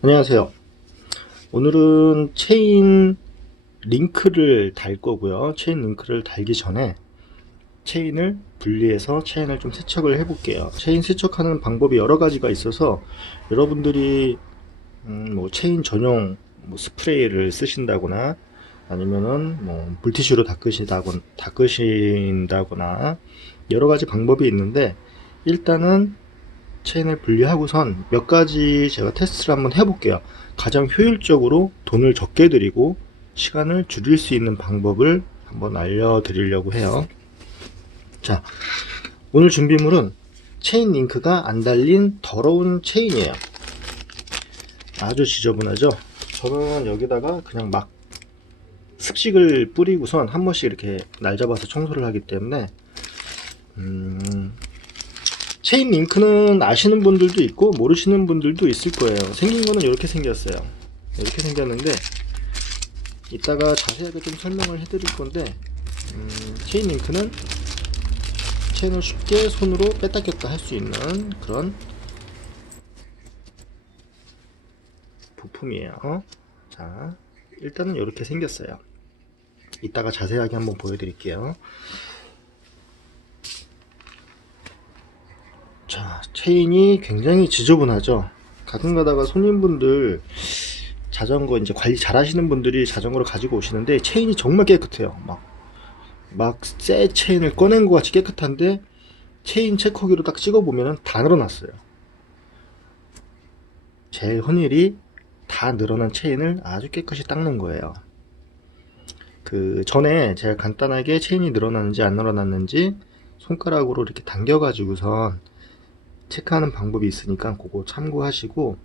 안녕하세요. 오늘은 체인 링크를 달 거고요. 체인 링크를 달기 전에 체인을 분리해서 체인을 좀 세척을 해 볼게요. 체인 세척하는 방법이 여러 가지가 있어서 여러분들이 뭐 체인 전용 뭐 스프레이를 쓰신다거나 아니면은 뭐 물티슈로 닦으신다거나 여러 가지 방법이 있는데, 일단은 체인을 분리하고선 몇 가지 제가 테스트를 한번 해볼게요. 가장 효율적으로 돈을 적게 들이고 시간을 줄일 수 있는 방법을 한번 알려드리려고 해요. 자, 오늘 준비물은 체인 링크가 안 달린 더러운 체인이에요. 아주 지저분하죠? 저는 여기다가 그냥 막 습식을 뿌리고선 한 번씩 이렇게 날 잡아서 청소를 하기 때문에 체인 링크는 아시는 분들도 있고 모르시는 분들도 있을 거예요. 생긴 거는 이렇게 생겼어요. 이렇게 생겼는데 이따가 자세하게 좀 설명을 해드릴 건데, 체인 링크는 체인을 쉽게 손으로 뺐다 꼈다 할 수 있는 그런 부품이에요. 자, 일단은 이렇게 생겼어요. 이따가 자세하게 한번 보여드릴게요. 자, 체인이 굉장히 지저분하죠. 가끔 가다가 손님분들 자전거 이제 관리 잘 하시는 분들이 자전거를 가지고 오시는데 체인이 정말 깨끗해요. 막 새 체인을 꺼낸 것 같이 깨끗한데 체인 체커기로 딱 찍어보면 다 늘어났어요. 제일 흔일이 다 늘어난 체인을 아주 깨끗이 닦는 거예요. 그 전에 제가 간단하게 체인이 늘어났는지 안 늘어났는지 손가락으로 이렇게 당겨 가지고선 체크하는 방법이 있으니까 그거 참고하시고,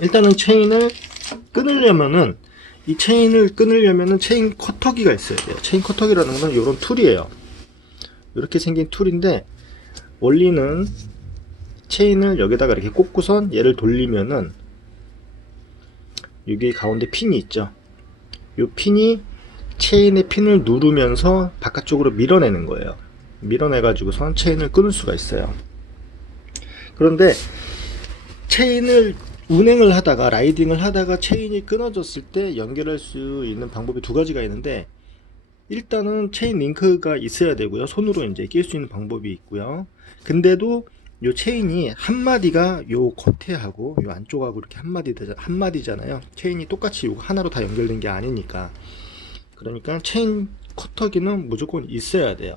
일단은 체인을 끊으려면은 이 체인을 끊으려면은 체인 커터기가 있어야 돼요. 체인 커터기라는 건 이런 툴이에요. 이렇게 생긴 툴인데, 원리는 체인을 여기다가 이렇게 꽂고선 얘를 돌리면은 여기 가운데 핀이 있죠. 이 핀이 체인의 핀을 누르면서 바깥쪽으로 밀어내는 거예요. 밀어내 가지고선 체인을 끊을 수가 있어요. 그런데 체인을 운행을 하다가 라이딩을 하다가 체인이 끊어졌을 때 연결할 수 있는 방법이 두 가지가 있는데, 일단은 체인 링크가 있어야 되고요. 손으로 이제 낄 수 있는 방법이 있고요. 근데도 요 체인이 한 마디가 요 겉에하고 요 안쪽하고 이렇게 한 마디잖아요. 체인이 똑같이 요거 하나로 다 연결된 게 아니니까. 그러니까 체인 커터기는 무조건 있어야 돼요.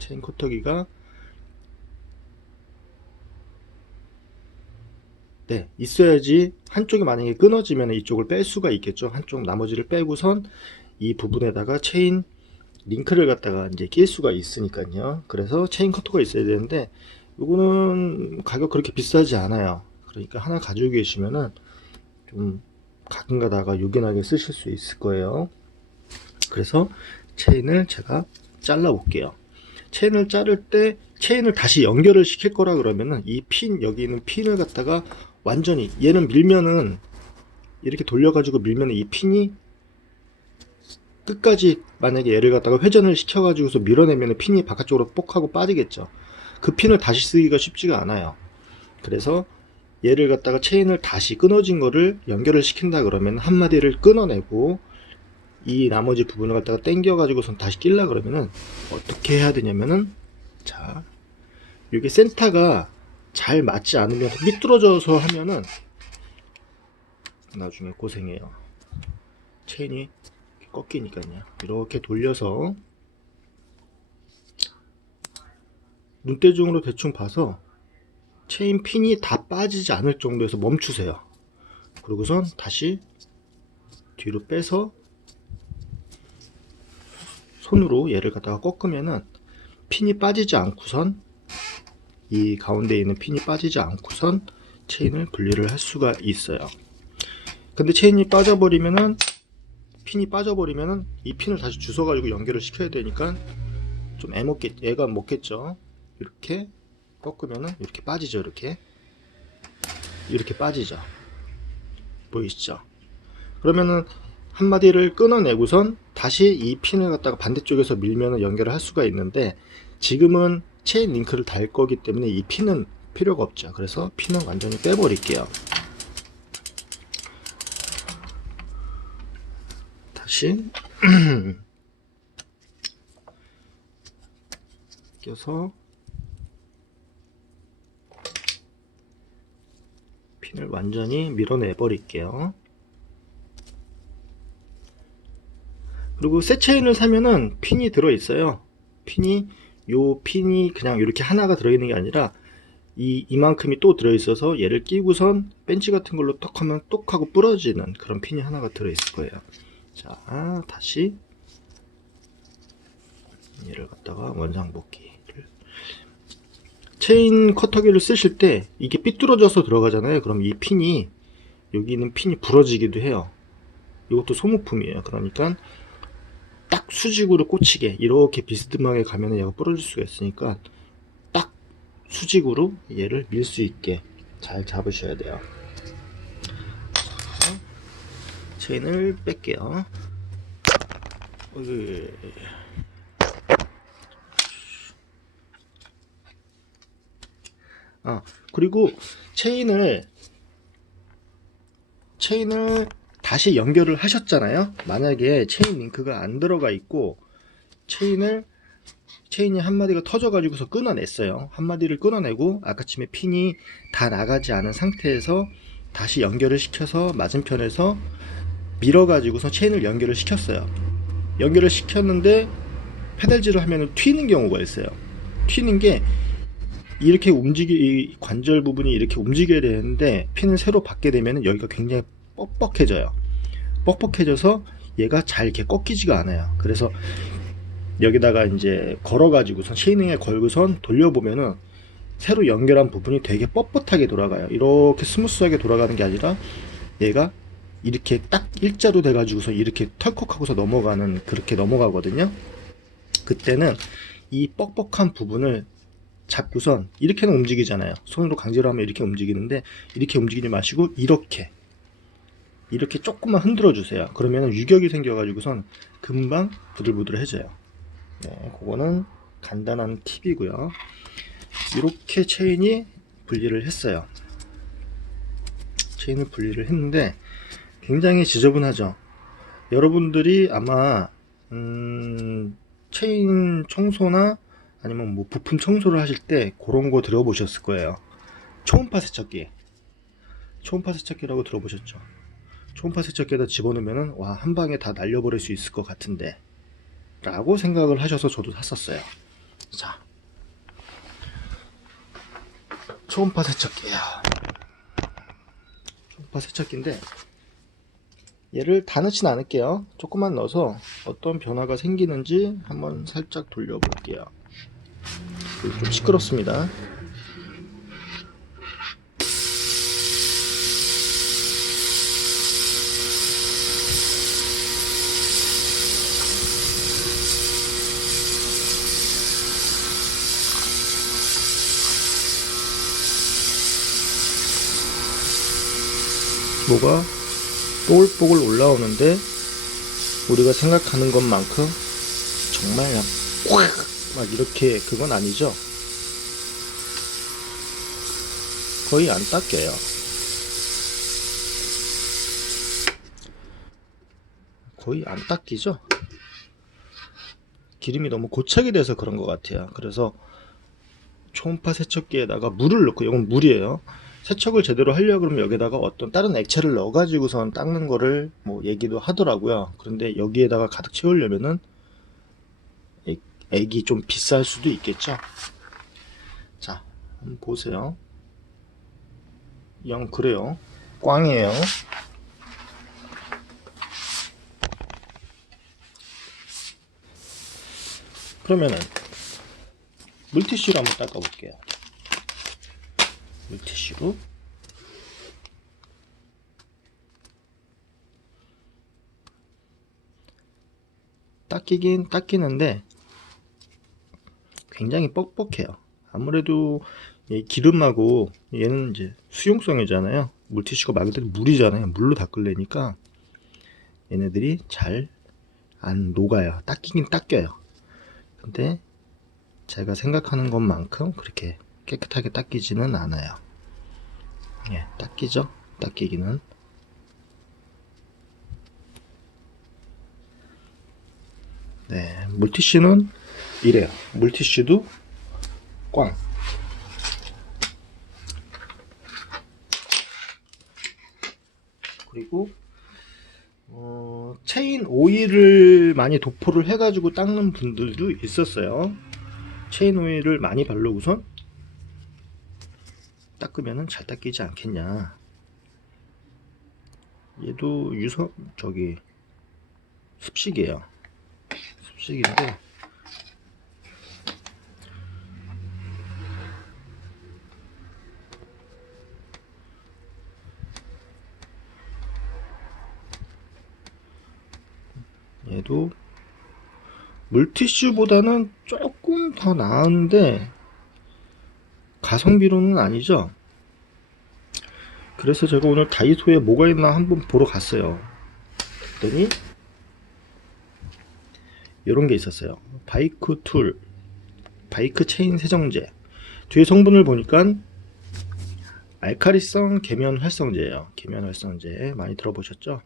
체인 커터기가 네, 있어야지 한쪽이 만약에 끊어지면 이쪽을 뺄 수가 있겠죠. 한쪽 나머지를 빼고선 이 부분에다가 체인 링크를 갖다가 이제 낄 수가 있으니까요. 그래서 체인 커터가 있어야 되는데 이거는 가격 그렇게 비싸지 않아요. 그러니까 하나 가지고 계시면은 좀 가끔 가다가 요긴하게 쓰실 수 있을 거예요. 그래서 체인을 제가 잘라 볼게요. 체인을 자를 때 체인을 다시 연결을 시킬 거라 그러면은 이 핀, 여기 있는 핀을 갖다가 완전히 얘는 밀면은 이렇게 돌려가지고 밀면은 이 핀이 끝까지, 만약에 얘를 갖다가 회전을 시켜가지고서 밀어내면 핀이 바깥쪽으로 뽁 하고 빠지겠죠. 그 핀을 다시 쓰기가 쉽지가 않아요. 그래서 얘를 갖다가 체인을 다시 끊어진 거를 연결을 시킨다 그러면 한 마디를 끊어내고 이 나머지 부분을 갖다가 당겨 가지고선 다시 끼려 그러면은 어떻게 해야 되냐면은, 자, 이게 센터가 잘 맞지 않으면 삐뚤어져서 하면은 나중에 고생해요. 체인이 꺾이니까요. 이렇게 돌려서 눈대중으로 대충 봐서 체인 핀이 다 빠지지 않을 정도에서 멈추세요. 그러고선 다시 뒤로 빼서 손으로 얘를 갖다가 꺾으면은 핀이 빠지지 않고선, 이 가운데 있는 핀이 빠지지 않고선 체인을 분리를 할 수가 있어요. 근데 체인이 빠져버리면은, 핀이 빠져버리면은 이 핀을 다시 주워가지고 연결을 시켜야 되니까 좀 애가 먹겠죠. 이렇게 꺾으면은 이렇게 빠지죠. 이렇게 빠지죠. 보이시죠? 그러면은 한 마디를 끊어내고선 다시 이 핀을 갖다가 반대쪽에서 밀면은 연결을 할 수가 있는데, 지금은 체인 링크를 달 거기 때문에 이 핀은 필요가 없죠. 그래서 핀은 완전히 빼버릴게요. 다시 껴서 핀을 완전히 밀어내 버릴게요. 그리고 새 체인을 사면은 핀이 들어있어요. 핀이 그냥 이렇게 하나가 들어있는 게 아니라 이만큼이 또 들어있어서 얘를 끼고선 벤치 같은 걸로 톡 하면 똑 하고 부러지는 그런 핀이 하나가 들어있을 거예요. 자, 다시 얘를 갖다가 원상복귀를, 체인 커터기를 쓰실 때 이게 삐뚤어져서 들어가잖아요. 그럼 이 핀이, 여기 있는 핀이 부러지기도 해요. 이것도 소모품이에요. 그러니까 딱 수직으로 꽂히게 이렇게 비스듬하게 가면 얘가 부러질 수가 있으니까 딱 수직으로 얘를 밀 수 있게 잘 잡으셔야 돼요. 자, 체인을 뺄게요. 그리고 체인을 다시 연결을 하셨잖아요. 만약에 체인 링크가 안 들어가 있고 체인이 한 마디가 터져 가지고서 끊어냈어요. 한 마디를 끊어내고 아까쯤에 핀이 다 나가지 않은 상태에서 다시 연결을 시켜서 맞은편에서 밀어 가지고서 체인을 연결을 시켰어요. 연결을 시켰는데 페달질을 하면 튀는 경우가 있어요. 튀는 게 이렇게 이 관절 부분이 이렇게 움직여야 되는데 핀을 새로 받게 되면 여기가 굉장히 뻑뻑해져요. 뻑뻑해져서 얘가 잘 이렇게 꺾이지가 않아요. 그래서 여기다가 이제 걸어가지고선 체이닝에 걸고선 돌려보면은 새로 연결한 부분이 되게 뻣뻣하게 돌아가요. 이렇게 스무스하게 돌아가는 게 아니라 얘가 이렇게 딱 일자로 돼가지고서 이렇게 털컥하고서 넘어가는, 그렇게 넘어가거든요. 그때는 이 뻑뻑한 부분을 잡고선 이렇게는 움직이잖아요. 손으로 강제로 하면 이렇게 움직이는데 이렇게 움직이지 마시고 이렇게 조금만 흔들어 주세요. 그러면 유격이 생겨 가지고선 금방 부들부들해져요. 네, 그거는 간단한 팁이고요. 이렇게 체인이 분리를 했어요. 체인을 분리를 했는데 굉장히 지저분하죠. 여러분들이 아마 체인 청소나 아니면 뭐 부품 청소를 하실 때 그런 거 들어보셨을 거예요. 초음파 세척기라고 들어보셨죠? 초음파 세척기에다 집어넣으면은 와, 한 방에 다 날려버릴 수 있을 것 같은데 라고 생각을 하셔서 저도 샀었어요. 자, 초음파 세척기야. 초음파 세척기인데 얘를 다 넣진 않을게요. 조금만 넣어서 어떤 변화가 생기는지 한번 살짝 돌려볼게요. 좀 시끄럽습니다. 뭐가 뽀글뽀글 올라오는데 우리가 생각하는 것만큼 정말 막 이렇게 그건 아니죠. 거의 안 닦여요. 거의 안 닦이죠. 기름이 너무 고착이 돼서 그런 것 같아요. 그래서 초음파 세척기에다가 물을 넣고, 이건 물이에요. 세척을 제대로 하려고 그러면 여기다가 어떤 다른 액체를 넣어 가지고선 닦는 거를 뭐 얘기도 하더라고요. 그런데 여기에다가 가득 채우려면은 액이 좀 비쌀 수도 있겠죠. 자, 한번 보세요. 영 그래요. 꽝이에요. 그러면은 물티슈로 한번 닦아볼게요. 물티슈로 닦이긴 닦이는데 굉장히 뻑뻑해요. 아무래도 기름하고 얘는 이제 수용성이잖아요. 물티슈가 말 그대로 물이잖아요. 물로 닦으려니까 얘네들이 잘 안 녹아요. 닦이긴 닦여요. 근데 제가 생각하는 것만큼 그렇게 깨끗하게 닦이지는 않아요. 예, 닦이죠? 닦이기는. 네, 물티슈는 이래요. 물티슈도 꽝. 그리고 체인 오일을 많이 도포를 해가지고 닦는 분들도 있었어요. 체인 오일을 많이 바르고선 닦으면은 잘 닦이지 않겠냐. 얘도 습식이에요. 습식인데 얘도 물티슈보다는 조금 더 나은데 가성비로는 아니죠. 그래서 제가 오늘 다이소에 뭐가 있나 한번 보러 갔어요. 그랬더니 이런 게 있었어요. 바이크 체인 세정제. 뒤에 성분을 보니까 알카리성 계면 활성제예요. 계면 활성제 많이 들어보셨죠?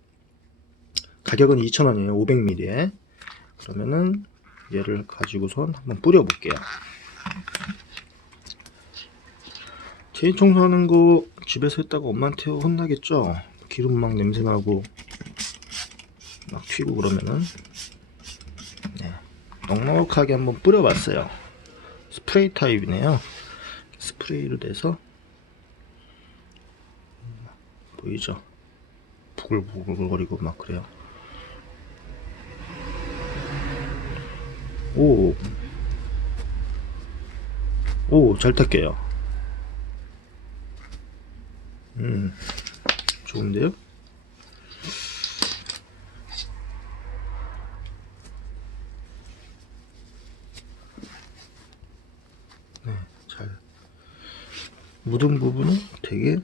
가격은 2,000원이에요. 500ml에. 그러면은 얘를 가지고선 한번 뿌려볼게요. 체인 청소하는 거 집에서 했다가 엄마한테 혼나겠죠? 기름 막 냄새나고 막 튀고 그러면은. 네, 넉넉하게 한번 뿌려봤어요. 스프레이 타입이네요. 스프레이를 내서 보이죠? 부글부글거리고 막 그래요. 오, 잘 닦여요. 좋은데요? 네, 잘 묻은 부분은 되게,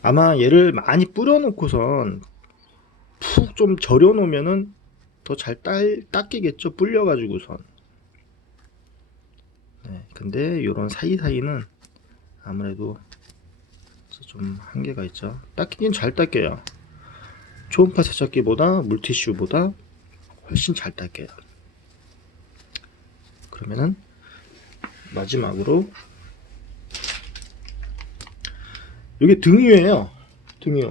아마 얘를 많이 뿌려 놓고선 푹 좀 절여 놓으면은 더 잘 닦이겠죠, 불려 가지고선. 네, 근데 요런 사이사이는 아무래도 좀 한계가 있죠. 닦이긴 잘 닦여요. 초음파 세척기보다 물티슈보다 훨씬 잘 닦여요. 그러면은 마지막으로 이게 등유예요. 등유.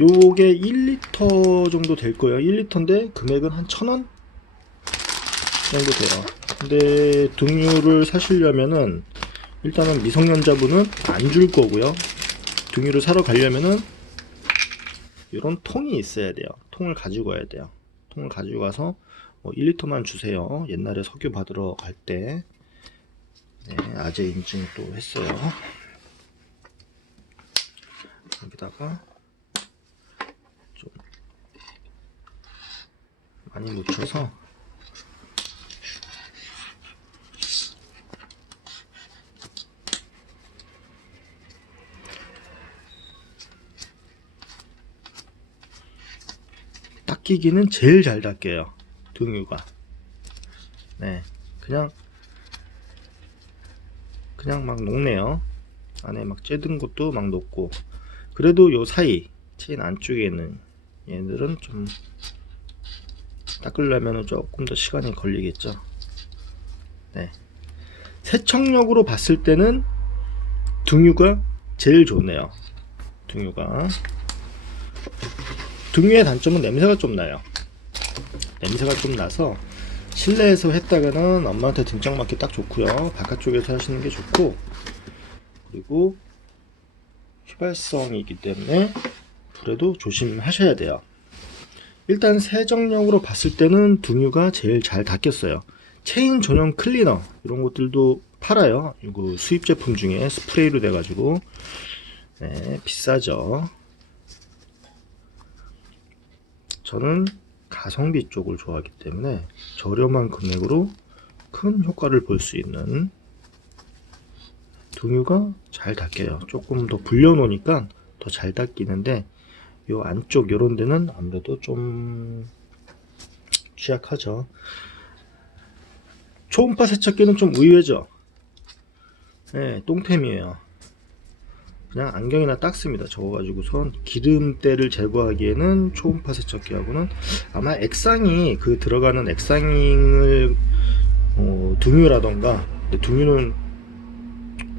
요게 1리터 정도 될 거예요. 1리터인데 금액은 한 1,000원 정도 돼요. 근데 등유를 사시려면은 일단은 미성년자분은 안 줄 거고요. 등유를 사러 가려면은 이런 통이 있어야 돼요. 통을 가지고 와야 돼요. 통을 가지고 가서 1리터만 주세요. 옛날에 석유 받으러 갈 때 아재 인증 또 했어요. 여기다가 좀 많이 묻혀서 닦이기는 제일 잘 닦여요. 등유가. 네, 그냥 막 녹네요. 안에 막 째든 것도 막 녹고. 그래도 요 사이 체인 안쪽에 있는 얘들은 좀 닦으려면 조금 더 시간이 걸리겠죠. 네, 세척력으로 봤을 때는 등유가 제일 좋네요. 등유의 단점은 냄새가 좀 나요. 냄새가 좀 나서 실내에서 했다가는 엄마한테 등짝 맞기 딱 좋고요. 바깥쪽에서 하시는 게 좋고, 그리고 휘발성이기 때문에 불에도 조심하셔야 돼요. 일단 세정력으로 봤을 때는 등유가 제일 잘 닦였어요. 체인 전용 클리너 이런 것들도 팔아요. 이거 수입 제품 중에 스프레이로 돼가지고 비싸죠. 저는 가성비 쪽을 좋아하기 때문에 저렴한 금액으로 큰 효과를 볼 수 있는 등유가 잘 닦여요. 조금 더 불려 놓으니까 더 잘 닦이는데 요 안쪽 요런 데는 아무래도 좀 취약하죠. 초음파 세척기는 좀 의외죠. 네, 똥템이에요. 그냥 안경이나 닦습니다. 저어가지고선 기름때를 제거하기에는 초음파 세척기하고는 아마 액상이 그 들어가는 액상을 등유라던가, 등유는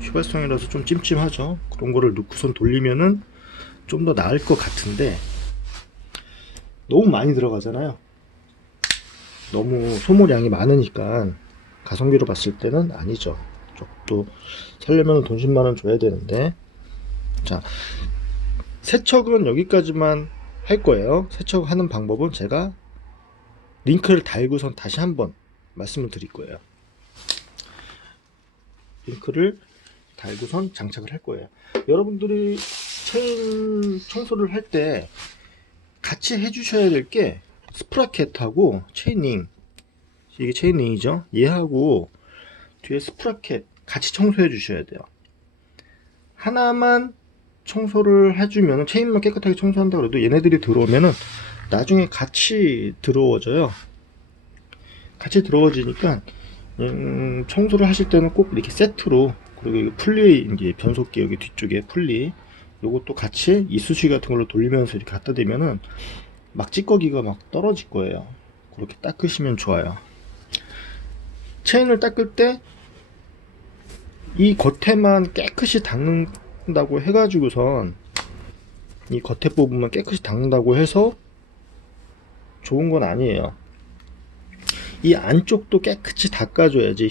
휘발성이라서 좀 찜찜하죠. 그런 거를 넣고선 돌리면은 좀 더 나을 것 같은데 너무 많이 들어가잖아요. 너무 소모량이 많으니까 가성비로 봤을 때는 아니죠. 또 살려면 돈 10만원 줘야 되는데. 자, 세척은 여기까지만 할 거예요. 세척하는 방법은 제가 링크를 달고선 다시 한번 말씀을 드릴 거예요. 링크를 달고선 장착을 할 거예요. 여러분들이 체인 청소를 할 때 같이 해주셔야 될 게 스프라켓하고 체인링, 이게 체인링이죠. 얘하고 뒤에 스프라켓 같이 청소해 주셔야 돼요. 하나만 청소를 해주면, 체인만 깨끗하게 청소한다 그래도 얘네들이 들어오면은 나중에 같이 들어워져요. 같이 들어워지니까 청소를 하실 때는 꼭 이렇게 세트로, 그리고 풀리, 이제 변속기 여기 뒤쪽에 풀리, 요것도 같이 이쑤시개 같은 걸로 돌리면서 이렇게 갖다 대면은 막 찌꺼기가 막 떨어질 거예요. 그렇게 닦으시면 좋아요. 체인을 닦을 때 이 겉에만 깨끗이 닦는다고 해가지고선, 이 겉에 부분만 깨끗이 닦는다고 해서 좋은 건 아니에요. 이 안쪽도 깨끗이 닦아줘야지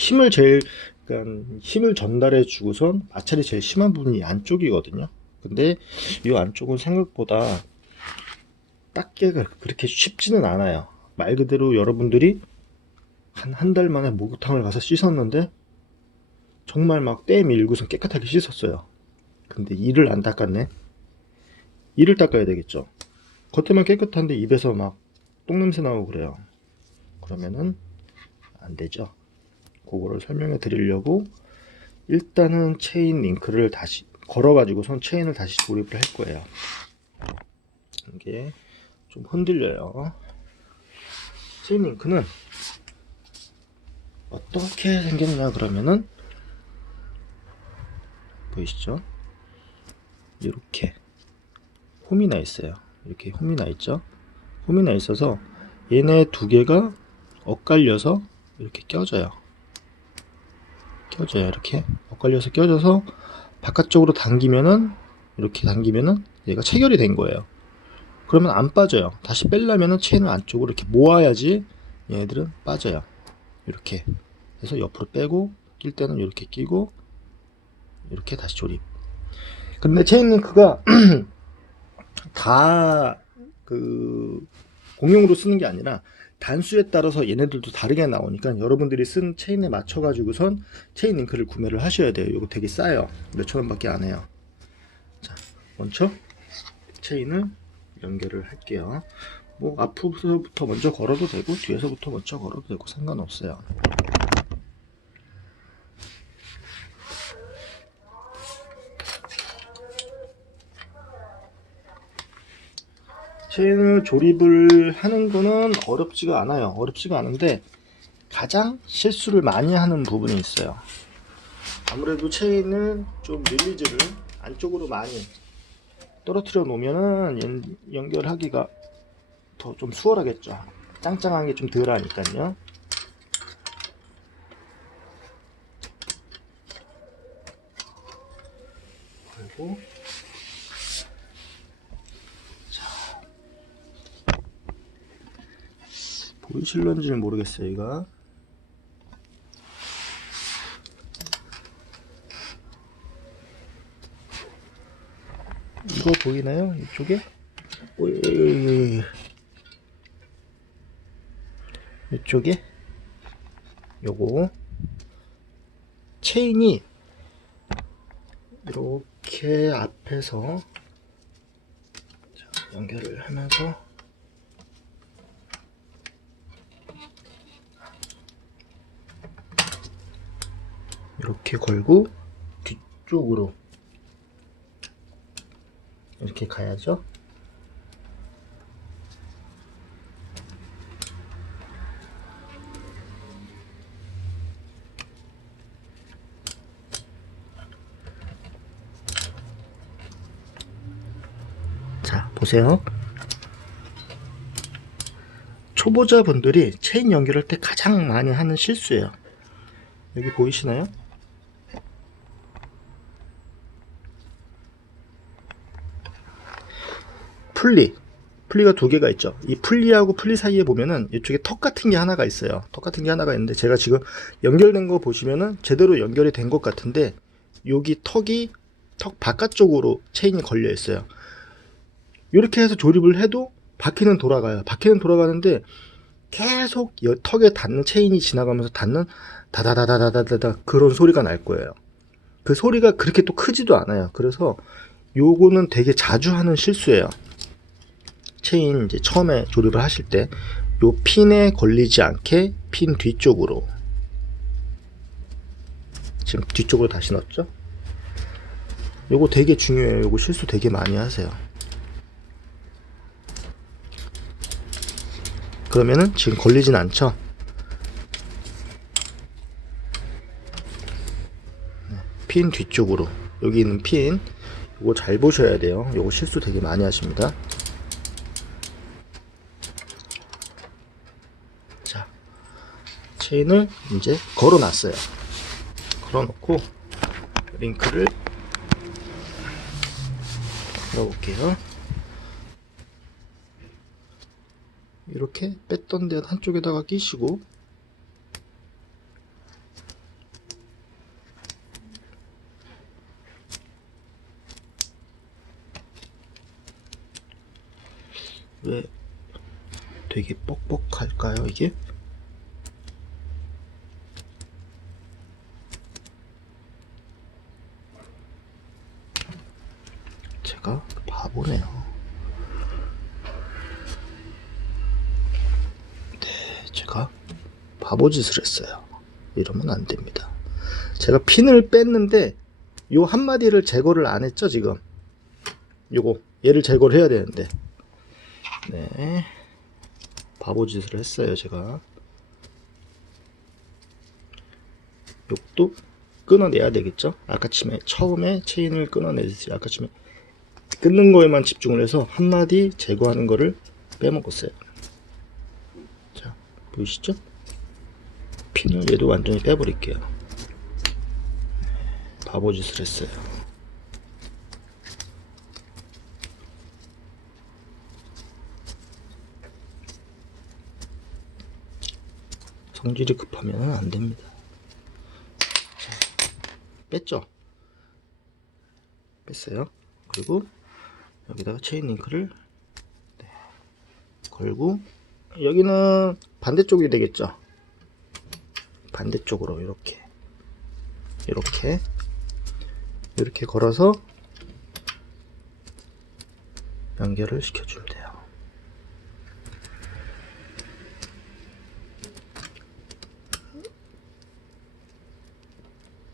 그러니까 힘을 전달해 주고선 마찰이 제일 심한 부분이 이 안쪽이거든요. 근데 이 안쪽은 생각보다 닦기가 그렇게 쉽지는 않아요. 말 그대로 여러분들이 한 달 만에 목욕탕을 가서 씻었는데 정말 막 때 밀고선 깨끗하게 씻었어요. 근데 이를 안 닦았네. 이를 닦아야 되겠죠. 겉에만 깨끗한데 입에서 막 똥냄새 나고 그래요. 그러면은 안 되죠. 그거를 설명해 드리려고 일단은 체인 링크를 다시 걸어 가지고선 체인을 다시 조립을 할 거예요. 이게 좀 흔들려요. 체인 링크는 어떻게 생겼냐 그러면은, 보이시죠? 이렇게 홈이 나 있어요. 이렇게 홈이 나 있죠. 홈이 나 있어서 얘네 두 개가 엇갈려서 이렇게 껴져요. 이렇게 엇갈려서 껴져서 바깥쪽으로 당기면은, 이렇게 당기면은 얘가 체결이 된 거예요. 그러면 안 빠져요. 다시 빼려면은 체인을 안쪽으로 이렇게 모아야지 얘네들은 빠져요. 이렇게 해서 옆으로 빼고, 낄 때는 이렇게 끼고, 이렇게 다시 조립. 근데 체인 링크가 다 공용으로 쓰는 게 아니라 단수에 따라서 얘네들도 다르게 나오니까 여러분들이 쓴 체인에 맞춰 가지고선 체인 링크를 구매를 하셔야 돼요. 이거 되게 싸요. 몇천 원밖에 안 해요. 자, 먼저 체인을 연결을 할게요. 뭐 앞으로부터 먼저 걸어도 되고 뒤에서부터 먼저 걸어도 되고 상관없어요. 체인을 조립을 하는 거는 어렵지가 않아요. 어렵지가 않은데 가장 실수를 많이 하는 부분이 있어요. 아무래도 체인은 좀 릴리즈를 안쪽으로 많이 떨어뜨려 놓으면은 연결하기가 더 좀 수월하겠죠. 짱짱한 게 좀 덜 하니까요. 그리고 보이실런지는 모르겠어요. 이거 보이나요? 이쪽에? 이쪽에 요거 체인이 이렇게 앞에서 연결을 하면서 이렇게 걸고 뒤쪽으로 이렇게 가야죠. 보세요. 초보자분들이 체인 연결할 때 가장 많이 하는 실수예요. 여기 보이시나요? 풀리가 두 개가 있죠. 이 풀리하고 풀리 사이에 보면은 이쪽에 턱 같은 게 하나가 있어요. 턱 같은 게 하나가 있는데 제가 지금 연결된 거 보시면은 제대로 연결이 된 것 같은데 여기 턱 바깥쪽으로 체인이 걸려 있어요. 이렇게 해서 조립을 해도 바퀴는 돌아가요. 바퀴는 돌아가는데 계속 턱에 닿는 체인이 지나가면서 닿는 다다다다다다다 그런 소리가 날 거예요. 그 소리가 그렇게 또 크지도 않아요. 그래서 요거는 되게 자주 하는 실수예요. 체인 이제 처음에 조립을 하실 때 요 핀에 걸리지 않게 핀 뒤쪽으로, 지금 뒤쪽으로 다시 넣었죠? 요거 되게 중요해요. 요거 실수 되게 많이 하세요. 그러면은 지금 걸리진 않죠? 핀 뒤쪽으로, 여기 있는 핀 요거 잘 보셔야 돼요. 요거 실수 되게 많이 하십니다. 자, 체인을 이제 걸어 놨어요. 걸어 놓고 링크를 걸어 볼게요. 이렇게 뺐던 데 한쪽에다가 끼시고, 왜 되게 뻑뻑할까요 이게? 제가 바보네요. 네, 제가 바보짓을 했어요. 이러면 안 됩니다. 제가 핀을 뺐는데 요 한마디를 제거를 안 했죠 지금. 얘를 제거를 해야 되는데, 네, 바보짓을 했어요 제가. 요것도 끊어내야 되겠죠. 처음에 체인을 끊어내듯이 아까쯤에 끊는 거에만 집중을 해서 한마디 제거하는 거를 빼먹었어요. 자, 보이시죠? 핀을 얘도 완전히 빼버릴게요. 바보짓을 했어요. 성질이 급하면 안 됩니다. 뺐죠? 뺐어요. 그리고 여기다가 체인 링크를 걸고, 여기는 반대쪽이 되겠죠? 반대쪽으로 이렇게 걸어서 연결을 시켜주면 돼요.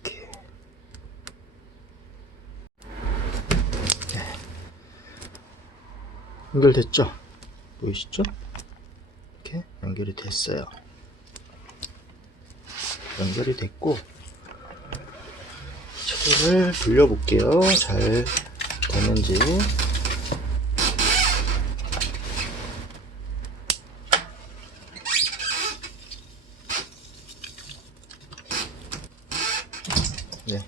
이렇게. 네. 연결됐죠? 보이시죠? 이렇게 연결이 됐어요. 연결이 됐고, 체인을 돌려볼게요. 잘 되는지. 네,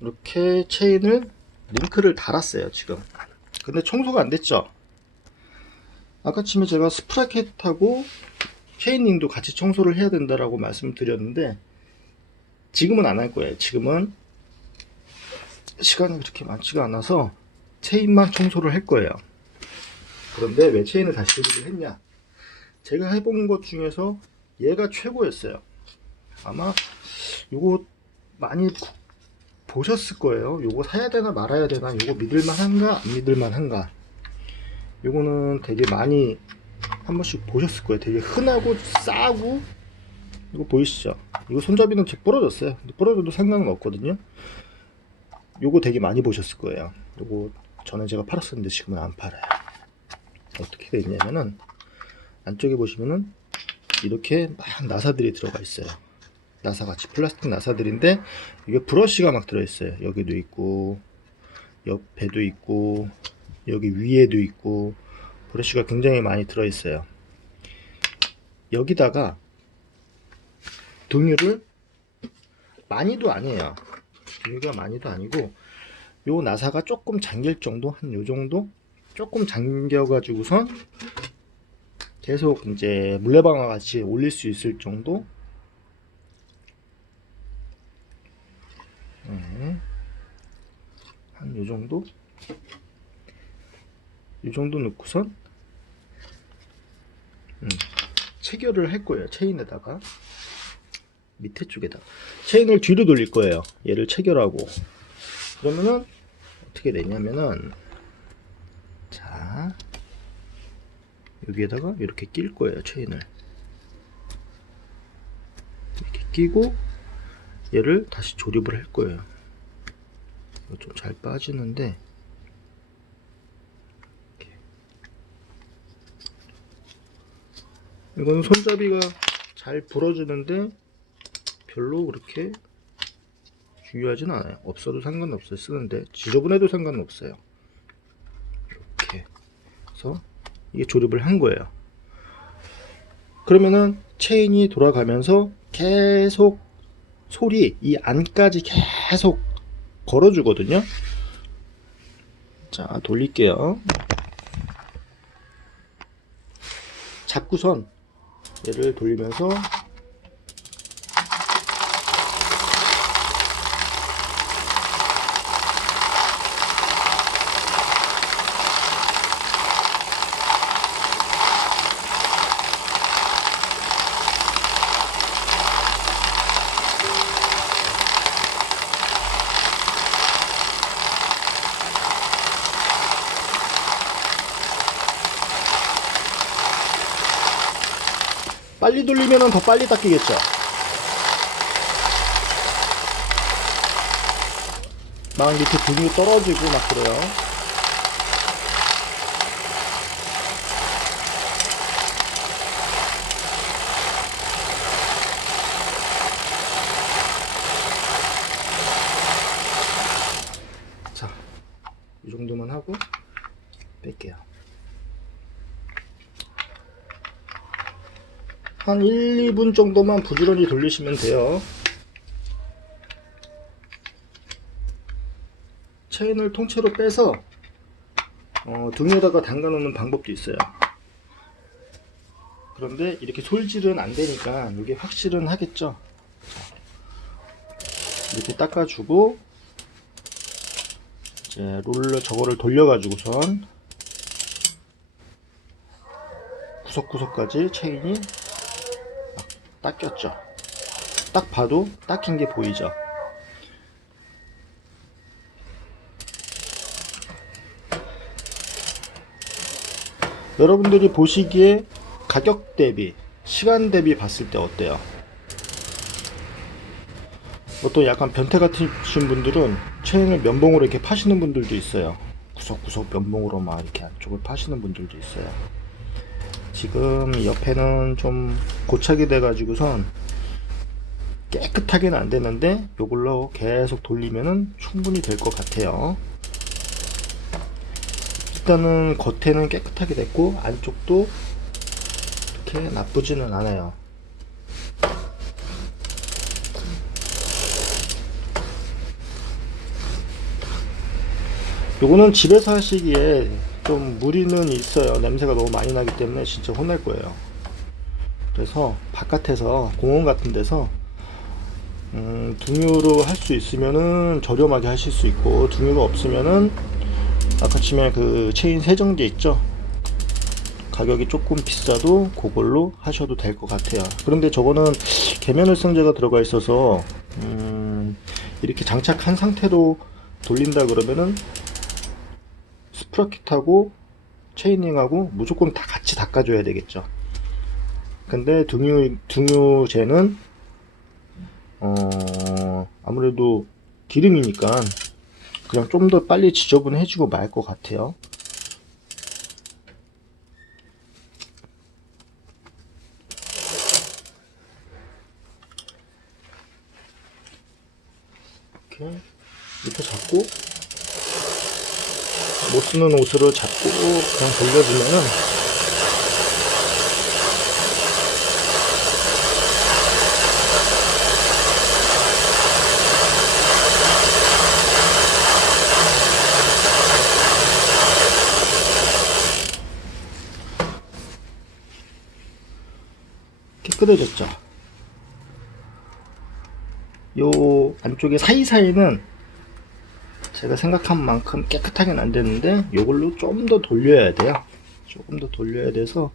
이렇게 체인을 링크를 달았어요 지금. 근데 청소가 안 됐죠? 아까쯤에 제가 스프라켓하고 체인링도 같이 청소를 해야 된다라고 말씀드렸는데 지금은 안 할 거예요. 지금은 시간이 그렇게 많지가 않아서 체인만 청소를 할 거예요. 그런데 왜 체인을 다시 조립을 했냐? 제가 해본 것 중에서 얘가 최고였어요. 아마 요거 많이 보셨을 거예요. 요거 사야 되나 말아야 되나, 요거 믿을만한가 안 믿을만한가. 요거는 되게 많이 한 번씩 보셨을 거예요. 되게 흔하고 싸고, 이거 보이시죠? 이거 손잡이는 부러졌어요. 부러져도 상관은 없거든요. 요거 되게 많이 보셨을 거예요. 요거 전에 제가 팔았었는데 지금은 안 팔아요. 어떻게 되어 있냐면은 안쪽에 보시면은 이렇게 막 나사들이 들어가 있어요. 나사같이 플라스틱 나사들인데 이게 브러쉬가 막 들어있어요. 여기도 있고 옆에도 있고 여기 위에도 있고 브러쉬가 굉장히 많이 들어있어요. 여기다가 등유를 많이도 아니에요. 등유가 많이도 아니고 요 나사가 조금 잠길 정도, 한 요 정도 조금 잠겨 가지고선 계속 이제 물레방아 같이 올릴 수 있을 정도. 네. 한 요 정도, 이 정도 넣고선 체결을 할 거예요. 체인에다가 밑에 쪽에다 체인을 뒤로 돌릴 거예요. 얘를 체결하고. 그러면은 어떻게 되냐면은, 자, 여기에다가 이렇게 낄 거예요. 체인을 이렇게 끼고 얘를 다시 조립을 할 거예요. 좀 잘 빠지는데, 이건 손잡이가 잘 부러지는데 별로 그렇게 중요하진 않아요. 없어도 상관없어요. 쓰는데 지저분해도 상관없어요. 이렇게 해서 이게 조립을 한 거예요. 그러면은 체인이 돌아가면서 계속 소리 이 안까지 계속 걸어주거든요. 자, 돌릴게요. 잡고선 얘를 돌리면서 빨리 돌리면 더 빨리 닦이겠죠. 막 밑에 등이 떨어지고 막 그래요. 자, 이 정도만 하고 뺄게요. 한 1, 2분 정도만 부지런히 돌리시면 돼요. 체인을 통째로 빼서 등에다가 담가 놓는 방법도 있어요. 그런데 이렇게 솔질은 안 되니까 이게 확실은 하겠죠. 이렇게 닦아주고 이제 롤러 저거를 돌려가지고선 구석구석까지 체인이 닦였죠. 딱 봐도 닦인 게 보이죠. 여러분들이 보시기에 가격 대비, 시간 대비 봤을 때 어때요? 어떤 약간 변태 같으신 분들은 체인을 면봉으로 이렇게 파시는 분들도 있어요. 구석구석 면봉으로 막 이렇게 안쪽을 파시는 분들도 있어요. 지금 옆에는 좀 고착이 돼 가지고선 깨끗하게는 안 되는데 요걸로 계속 돌리면은 충분히 될 것 같아요. 일단은 겉에는 깨끗하게 됐고 안쪽도 그렇게 나쁘지는 않아요. 요거는 집에서 하시기에 좀 무리는 있어요. 냄새가 너무 많이 나기 때문에 진짜 혼날 거예요. 그래서 바깥에서 공원 같은 데서 등유로 할 수 있으면은 저렴하게 하실 수 있고, 등유가 없으면은 아까 치면 그 체인 세정제 있죠? 가격이 조금 비싸도 그걸로 하셔도 될 것 같아요. 그런데 저거는 계면활성제가 들어가 있어서 이렇게 장착한 상태로 돌린다 그러면은 스프라켓하고 체이닝하고 무조건 다 같이 닦아줘야 되겠죠. 근데 등유제는 아무래도 기름이니까 그냥 좀 더 빨리 지저분해지고 말 것 같아요. 이렇게 밑에 잡고 못 쓰는 옷으로 잡고 그냥 돌려주면은 깨끗해졌죠. 요 안쪽에 사이사이는 제가 생각한 만큼 깨끗하게는 안 되는데 요걸로 좀 더 돌려야 돼요. 조금 더 돌려야 돼서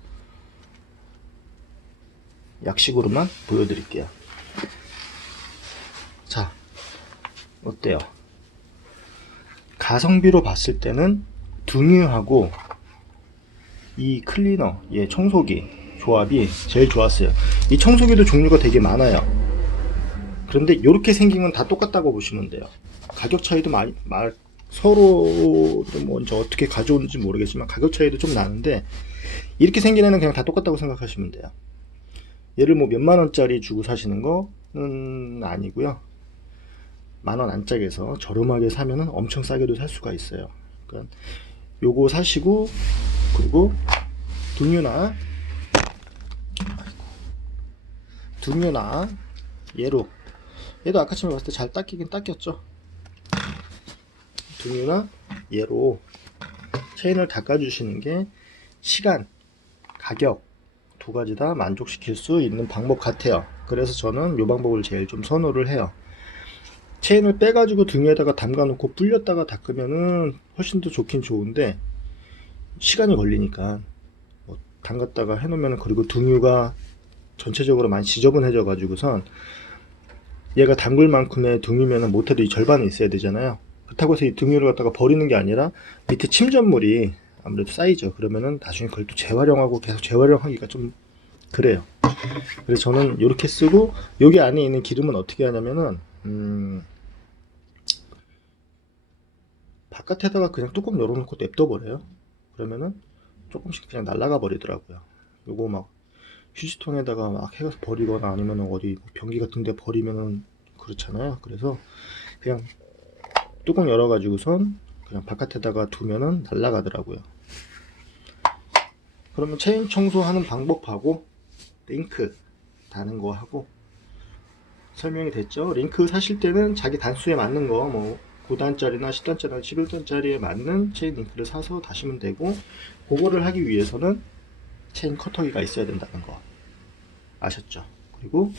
약식으로만 보여드릴게요. 자, 어때요? 가성비로 봤을 때는 등유하고 이 클리너, 청소기 조합이 제일 좋았어요. 이 청소기도 종류가 되게 많아요. 그런데 이렇게 생긴 건 다 똑같다고 보시면 돼요. 가격 차이도 많이 서로 먼저 어떻게 가져오는지 모르겠지만 가격 차이도 좀 나는데 이렇게 생긴 애는 그냥 다 똑같다고 생각하시면 돼요. 얘를 뭐 몇만 원짜리 주고 사시는 거는 아니고요. 만원 안짝에서 저렴하게 사면은 엄청 싸게도 살 수가 있어요. 그러니까 요거 사시고, 그리고 등유나 얘도 아까처럼 봤을 때 잘 닦이긴 닦였죠. 등유나 얘로 체인을 닦아주시는 게 시간, 가격 두 가지 다 만족시킬 수 있는 방법 같아요. 그래서 저는 이 방법을 제일 좀 선호를 해요. 체인을 빼가지고 등유에다가 담가놓고 불렸다가 닦으면은 훨씬 더 좋긴 좋은데 시간이 걸리니까 뭐 담갔다가 해놓으면, 그리고 등유가 전체적으로 많이 지저분해져 가지고선 얘가 담글 만큼의 등유면은 못해도 이 절반은 있어야 되잖아요. 그렇다고 해서 이 등유를 갖다가 버리는 게 아니라 밑에 침전물이 아무래도 쌓이죠. 그러면은 나중에 그걸 또 재활용하고 계속 재활용하기가 좀 그래요. 그래서 저는 이렇게 쓰고, 여기 안에 있는 기름은 어떻게 하냐면은 바깥에다가 그냥 뚜껑 열어놓고 냅둬 버려요. 그러면은 조금씩 그냥 날아가 버리더라고요. 요거 막 휴지통에다가 막 해서 버리거나 아니면 어디 변기 같은 데 버리면은 그렇잖아요. 그래서 그냥 뚜껑 열어 가지고선 그냥 바깥에다가 두면은 날아가더라고요. 그러면 체인 청소하는 방법하고 링크 다는 거 하고 설명이 됐죠. 링크 사실 때는 자기 단수에 맞는 거, 뭐 9단짜리나 10단짜리나 11단짜리에 맞는 체인 링크를 사서 다시면 되고, 그거를 하기 위해서는 체인 커터기가 있어야 된다는 거 아셨죠? 그리고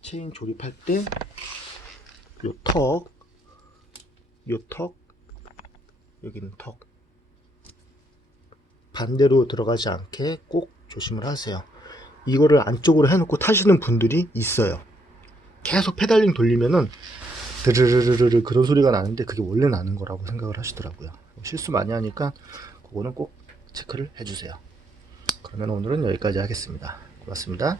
체인 조립할 때 요 턱, 여기는 턱 반대로 들어가지 않게 꼭 조심을 하세요. 이거를 안쪽으로 해놓고 타시는 분들이 있어요. 계속 페달링 돌리면은 드르르르르 그런 소리가 나는데 그게 원래 나는 거라고 생각을 하시더라고요. 실수 많이 하니까 그거는 꼭 체크를 해주세요. 그러면 오늘은 여기까지 하겠습니다. 고맙습니다.